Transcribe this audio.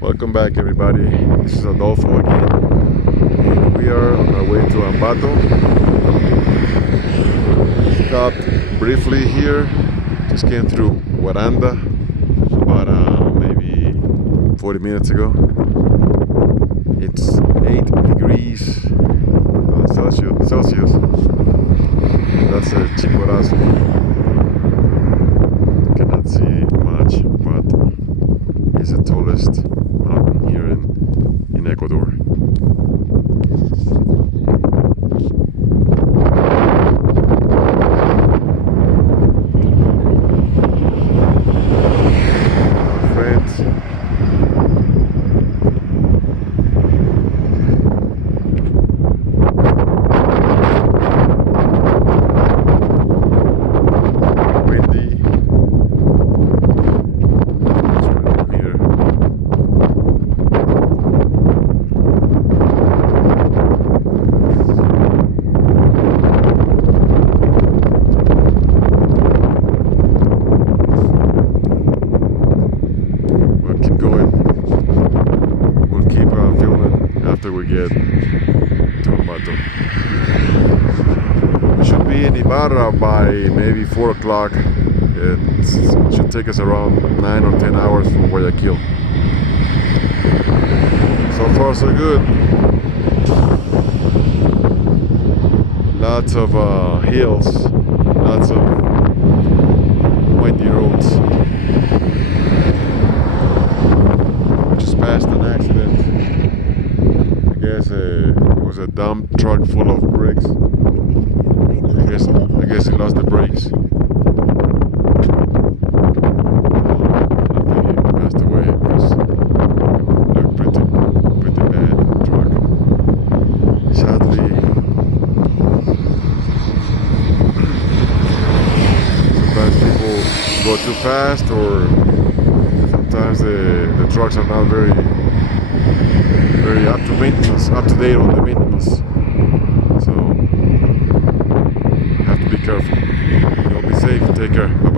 Welcome back, everybody. This is Adolfo again, and we are on our way to Ambato. Stopped briefly here, just came through Waranda about maybe 40 minutes ago. It's 8 degrees Celsius. That's a Chimborazo. Cannot see much, but it's the tallest mountain here in Ecuador. Friends, windy. What's going on here? We'll keep going. We'll keep filming after we get to Ambato. We should be in Ibarra by maybe 4 o'clock. It should take us around 9 or 10 hours from Guayaquil. So far, so good. Lots of hills, lots of windy roads. We just passed an accident. I guess it was a dump truck full of bricks. I guess he lost the brakes. I think he passed away because it looked pretty bad, the truck. Sadly, sometimes people go too fast, or sometimes the trucks are not very up to date on the maintenance. So have to be careful. You'll be safe. Take care. Bye.